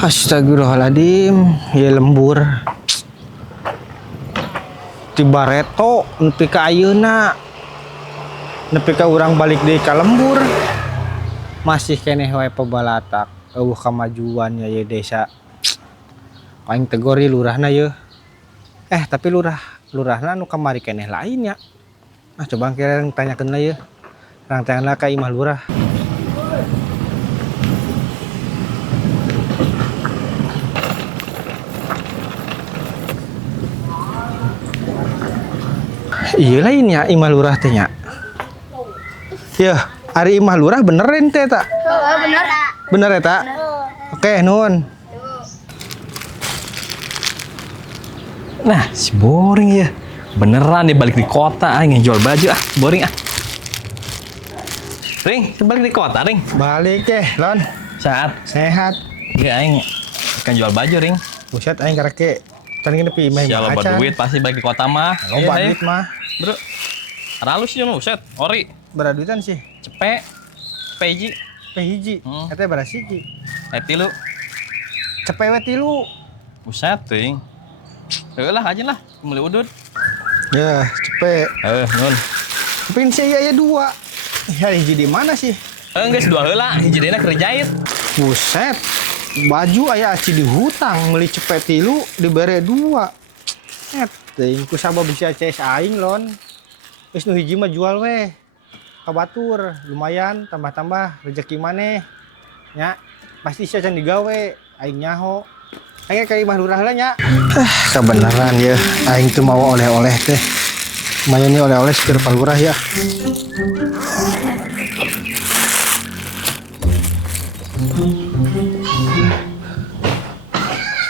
Astagfirullahaladzim, ya lembur. Tiba reto, nepi ka ayeuna, nepi ka urang balik deui ka lembur. Masih keneh wae pebalatak, eueuh kamajuannya ya desa. Paling tegori lurahna ye. Tapi lurahna anu kamari keneh lain ya. Coba kirang tanyakeun lah ye. Rangteanna ka imah lurah. Iya lain ya imah lurah teh nya. Ya, ari imah lurah benerin teh tak? Bener. Bener ya tak? Oke, nun. Nah, si boring ya. Beneran nih balik di kota, aing jual baju boring Ring, balik di kota, Ring. Balik Lon. Sehat. Iya, aing kan jual baju, Ring. Buset aing kareke can nepi imah Siapa berduit pasti balik di kota mah. Loba duit mah. Bro. Ralus jeung buset, ori. Beraduitan sih. Cepet. Peji. Hiji. Eta barasiki. Tilu. Cepet we 3. Buset, Ring. Heuh lah aja lah, meuli udud. Ya, cepet. Nun. Tapi saya aya 2. Ya hiji di mana sih? Geus 2 heula, hiji deuna keur jahit. Buset. Baju aya aci di hutang, meuli cepet 3 dibere 2. Teuing ku sabab bisa CS aing lon. Geus nu hiji mah jual we. Kabatur, lumayan tambah-tambah rezeki maneh. Nya, pasti sia can digawe, aing nyaho. Aing ka imah lurah heula nya. Kebenaran ya, aing teu mau oleh-oleh teh. Lumayan nih oleh-oleh sekitar palurah ya.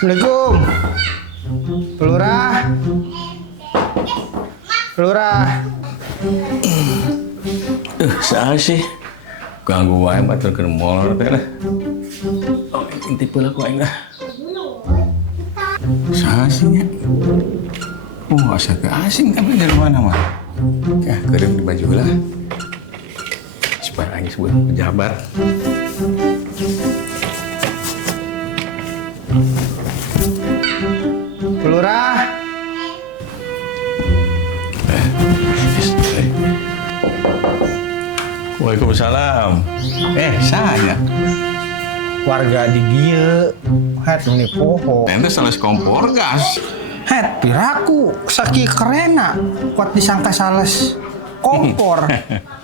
Assalamualaikum. Pelurah. Saha sih? Ganggu wae batur ke mall teh lah. Oh, inti pula ku aing lah. Saha sih nya? Asa teu asing tapi dari mana mah? Ya, kirim di baju lah. Supaya aing sebuah pejabat. Pelurah. Waalaikumsalam. Saya Warga di dieu het nu poho. ente sales kompor gas. Het piraku saki kerena kuat disangka sales kompor.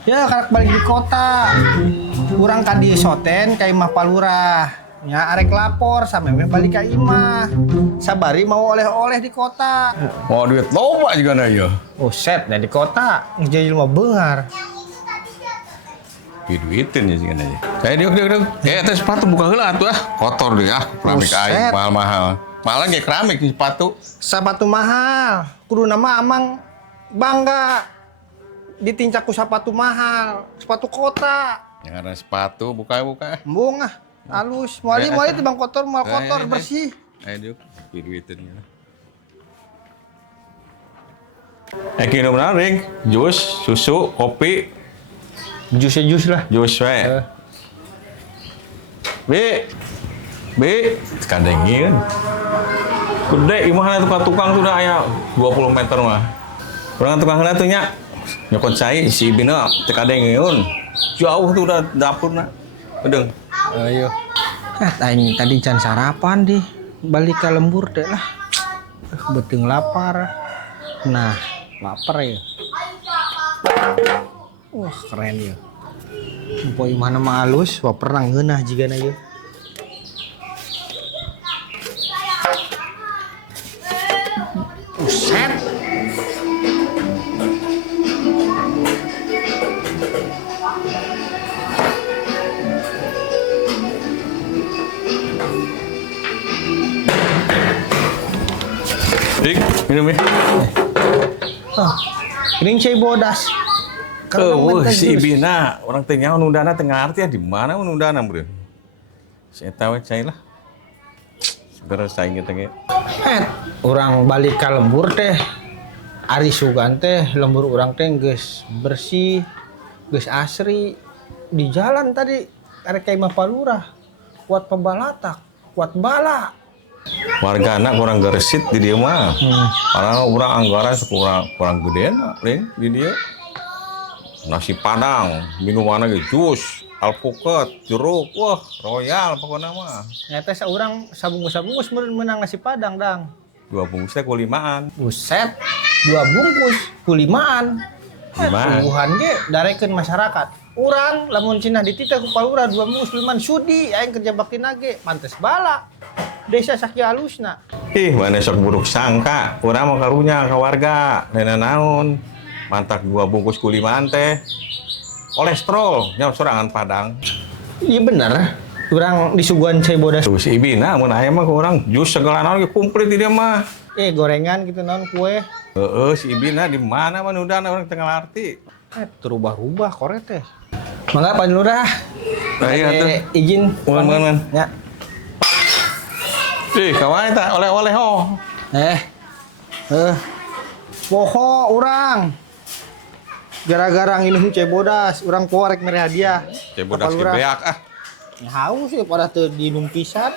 Ya karak balik di kota. Urang ka dieu soten ka imah palurah. Nya arek lapor sampe balik ka imah. Sabari mau oleh-oleh di kota. Mau duit loba juga na ieu. Set nah di kota ngejadi mah beungar. Duitin ya sih kan aja. Saya diuk. Teh sepatu buka heula atuh kotor deh keramik aing mahal-mahal. Malah kayak keramik di sepatu. Sepatu mahal. Kudu nama amang bangga ditincaku sepatu mahal, sepatu kota. Yang ada sepatu buka. Embung halus. Moali tibang kotor, mal kotor bersih. Ayo diuk, duitin ya. Kini menarik, jus, susu, kopi. Jus lah. Jus we. Bi, kadengin. Gede imahna tukang sudah aya 20 meter mah. Urang tukang heula teh nya nyokot cai si ibina teu kadengin. Jauh tuh udah dapurna. Gedeng. Ayo. Aing tadi can sarapan di balik ke lembur deh lah. Beting lapar. Nah, lapar ya. Wah, keren ya. Poe mana mah alus, wah perang geunah jigana ieu. Buset. Dik, minum ya. Ini cai bodas. Si ibina orang teh nya nundana teu ngarti di mana nundana beureun. Saya tahu cai lah. Segera saing kita ge. Urang balik ka lembur teh. Ari sugan teh lembur urang teh geus bersih, geus asri. Di jalan tadi arek ka imah palurah kuat pebalatak. kuat bala. Warga anak kurang geresit di dia mah. Karena orang anggaran kurang gede ring di dia. Nasi padang, minuman lagi jus, alpukat, jeruk, wah royal pokoknya mah. Nyata seorang sabungkus menang nasi padang dang. 2 bungkusnya kulimaan. Buset, 2 bungkus kulimaan. Limaan. Sungguhan ge darekeun masyarakat. Urang lamun cenah dititah ku palura 2 bungkus kulimaan sudi aing kerja bakti nage mantes bala. Desa sakieu halusna. Ih, mana sok buruk sangka. Urang mah karunya ke warga, nenek naon. Mantak 2 bungkus kulimaan teh. Kolesterol, nya sorangan padang. Iya bener. Urang disuguhan cai bodas. Tuh si Ibina mun aya mah ke urang jus segala naon ge komplit di dia mah. Gorengan gitu non kue. Si Ibina di mana mah udahna urang teu ngalarti. Terubah-rubah koret teh. Mangga Pak Lurah. Iya tuh. Izin. Man. Ya. Ih, kawan eta oleh-oleh ho. Poho urang. Gara-gara nginuh cai bodas, urang korek mere hadiah. Cai bodas ge beak ah. Haus ya pada teu dinum pisan.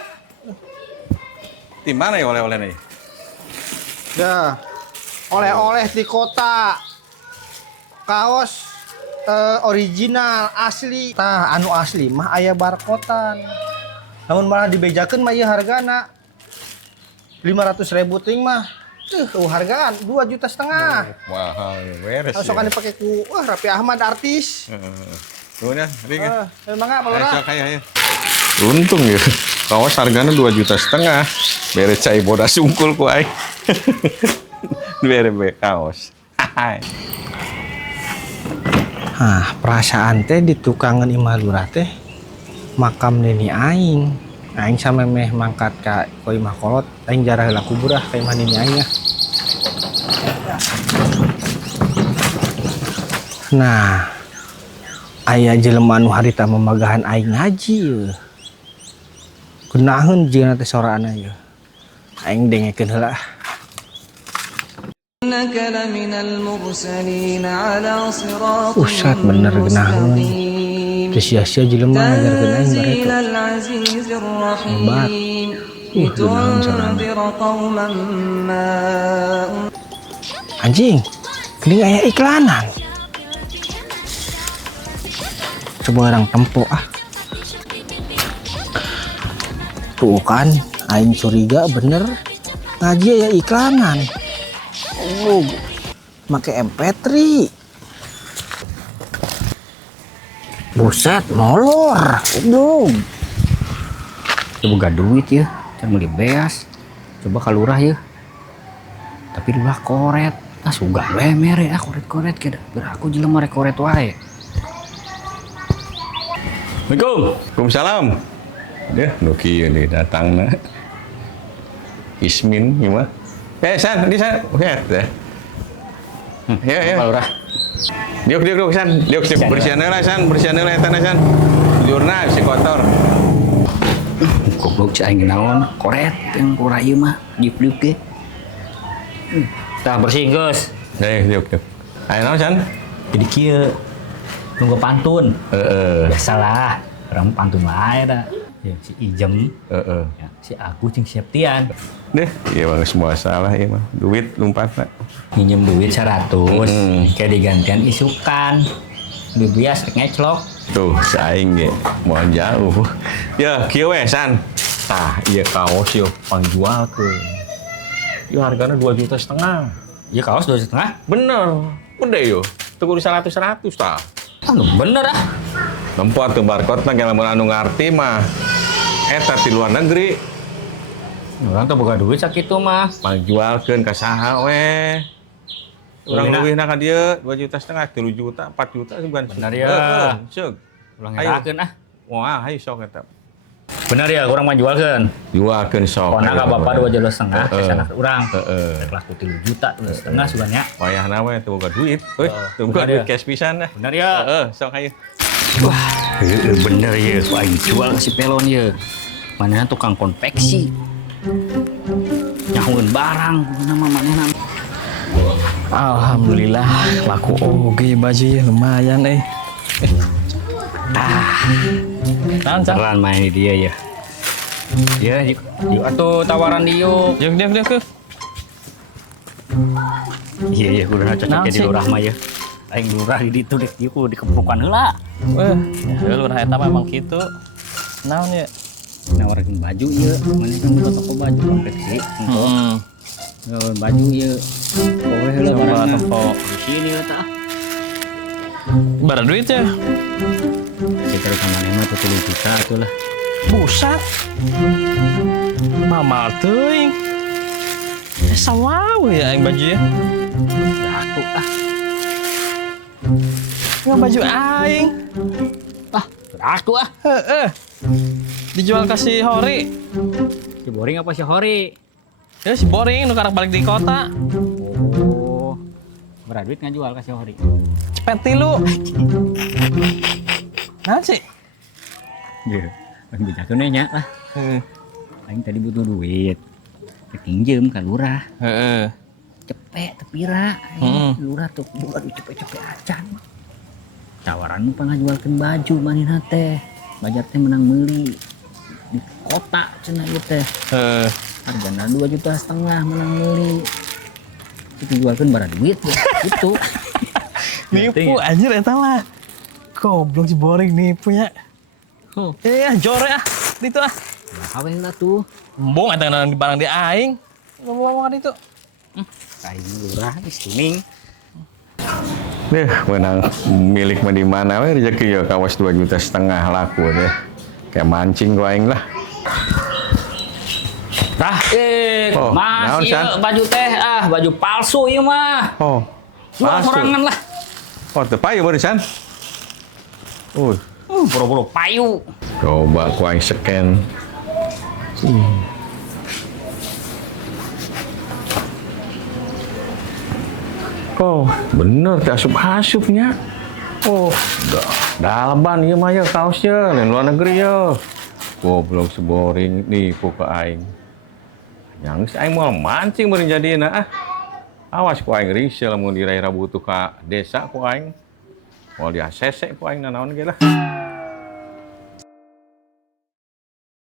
Di mana ya oleh-oleh nih? Dah. Oleh-oleh di kota. Kaos original asli. Tah anu asli mah aya barkotan. Namun malah dibejakeun mah ieu hargana 500.000 ting mah. Hargaan 2,5 juta. Wah, beres. Sokan dipake ku Raffi Ahmad artis. Tuh nya, ring. Mangga Pak Lurah. Ayo. Untung ya. Kaos harganya 2,5 juta. Bere cai bodas sungkul ku aing. Bere kaos. Perasaan teh di tukangan Imah Lurah teh makam nini aing. Aing sama meh mangkat ka Imah Kolot, aing jarah heula kubur ka Imah nini aing. Nah, aya jelema anu harita memagahan aing ngaji yeuh. Kunaheun jeung teh soraana yeuh. Aing dengekeun heula. Ustad bener genaheun. Teu sia-sia jelema ngajarkeun aing bareta. Hebat. Genaheun soraana. Anjing, geuning aya iklanan. Coba orang tempo Tuh kan, aing curiga bener ngaji aya iklanan. Make MP3. Buset, molor. Coba gak duit ya, can beli beas. Coba kalurah ya. Tapi dulu koret. Suga we mere koret-koret keda. Beraku jelema rek koret wae. Waalaikumsalam. Deh, Nuki ini datang na. Ismin gimana? San, di sana. Lihat deh. Ya. Kalurah. Diuk San. Diuk bersihan lah San, bersihan lah tanah San. Jurna si kotor. Goblok cai naon koret yang kurang ieu mah diuk-diuk ge. Tah bersih geus. Diuk. Ayo naon San? Jadi kieu nunggu pantun. Biasalah, orang pantun wae da. Ya, si Ijem, ya, si Agus jeung Septian. Deh, iya bang semua salah ya mah. Duit lompatna. Minjem duit 100, kayak digantian isukan. Lebih bias ngeclok. Tuh, saing ge moal jauh. Ya, kieu we San. Tah, ieu kaos yo pangjualkeun. Ieu hargana 2,5 juta. Ya kaos 2,5. Bener. Gede yo. Teu kudu 100 tah. Anu bener ah. Tempat tuh barcode na lamun anu ngarti mah eta di luar negeri. Orang tuh boga duit sakitu mah. Pangjualkeun ka saha we. Urang leuwihna ka dieu 2,5 juta, 3 juta, 4 juta bukan. Bener ya. Ceug. Ulang ngerakeun ah. Wah, hayu sok eta. Bener ya, urang mah jualkeun. Jualkeun sok. Pona ka bapak 2,5 juta sana urang. Heeh. Laku 3 juta, 2,5 suganya. Wayahna we teu boga duit. Euy, teu boga duit cash pisan dah. Bener ya. Heeh, sok hayu. Wah, bener ya, aing jual si pelon ya. Manehna tukang konveksi. Nyahueun barang nama manehna. Alhamdulillah laku oge baju ya lumayan Teran main dia ya. Ya, yuk atuh tawaran di yuk. Yuk. Iya, udah cocok Naon jadi sih? lurah mah ya. Aing lurah di ditu deh, yuk dikepukan heula. Ya lu eta mah emang gitu. Naon ya? Nawarin baju ya, mana kan buka toko baju konveksi. Baju ya. Kowe heula Coba barangna. tempo. Di sini lah tah. Bara duit ya? Kita rekaman mah 30 juta atuh lah. Buset. Mamal teuing. Sawaw ya aing baju ya. Aku Nggak baju aing. aku Heeh. Dijual kasih Hori. Si Boring apa si Hori? Ya si Boring nu karek balik di kota. Oh. Berat duit ngajual ka si Hori. Cepet tilu. Nah sih. Iya. Bang bijakeun nya lah. Heeh. Aing tadi butuh duit. Pinjem ka lurah. Heeh. Cepet tepira. Lurah tuh bukan cepet-cepet acan. Tawaran pangajualkeun baju manehna teh. Bajar teh menang meuli di kota cenah ieu teh. Heeh. Hargana 2,5 juta menang meuli. Itu jualkeun bara duit ya. Gitu. Nipu anjir eta mah. Goblok si Boring nipu nya. Jore Ditu ah. Kawin lah tuh. Embung eta di barang di aing. Ngomong-ngomongan itu. Kain lurah geus tuning. Menang milik mah di mana we rezeki ya kawas 2,5 juta laku deh. Kayak mancing ku aing lah. Tah, Oh, naon, Mas, San? ieu baju teh baju palsu ieu mah. Oh. Jual palsu. sorangan lah. Oh, teu payu barusan. Boro-boro payu. Coba ku aing scan. Oh, bener teh asup-asupnya. Oh, dalaban ieu mah ya kaosnya, lain luar negeri ya. Goblok si Boring nipu ke aing. Yang aing mau mancing beureun jadina ah. Awas ku aing risih lamun diraira butuh ka desa ku aing. Mau di ACC ku aing nanaon ge lah.